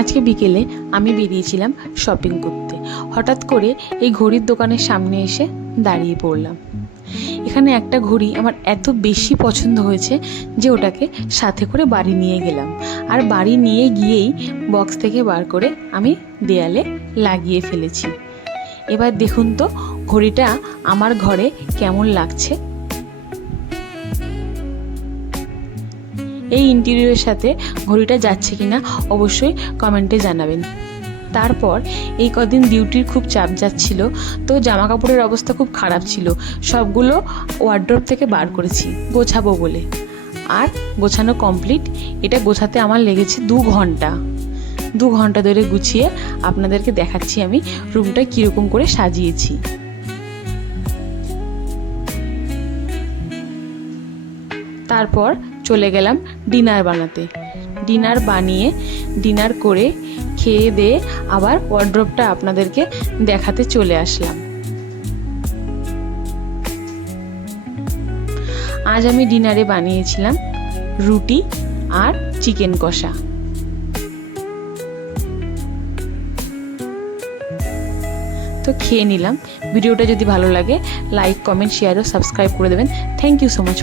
আজকে বিকেলে আমি বেরিয়েছিলাম শপিং করতে। হঠাৎ করে এই ঘড়ির দোকানের সামনে এসে দাঁড়িয়ে পড়লাম। এখানে একটা ঘড়ি আমার এত বেশি পছন্দ হয়েছে যে ওটাকে সাথে করে বাড়ি নিয়ে গেলাম। আর বাড়ি নিয়ে গিয়েই বক্স থেকে বার করে আমি দেয়ালে লাগিয়ে ফেলেছি। এবার দেখুন তো ঘড়িটা আমার ঘরে কেমন লাগছে। এই ইন্টেরিয়রের সাথে ঘড়িটা যাচ্ছে কিনা অবশ্যই কমেন্টে জানাবেন। তারপর এই কদিন ডিউটির খুব চাপ যাচ্ছিল, তো জামা কাপড়ের অবস্থা খুব খারাপ ছিল। সবগুলো ওয়ার্ড্রোব থেকে বার করেছি গোছাবো বলে। আর গোছানো কমপ্লিট। এটা গোছাতে আমার লেগেছে 2 ঘন্টা। 2 ঘন্টা ধরে গুছিয়ে আপনাদেরকে দেখাচ্ছি আমি রুমটা কীরকম করে সাজিয়েছি। তারপর চলে গেলাম ডিনার বানাতে। ডিনার বানিয়ে ডিনার করে খেয়ে দিয়ে আবার ওয়ার্ড্রোবটা আপনাদেরকে দেখাতে চলে আসলাম। আজ আমি ডিনারে বানিয়েছিলাম রুটি আর চিকেন কষা। তো খেয়ে নিলাম। ভিডিওটা যদি ভালো লাগে লাইক, কমেন্ট, শেয়ার ও সাবস্ক্রাইব করে দেবেন। Thank you so much.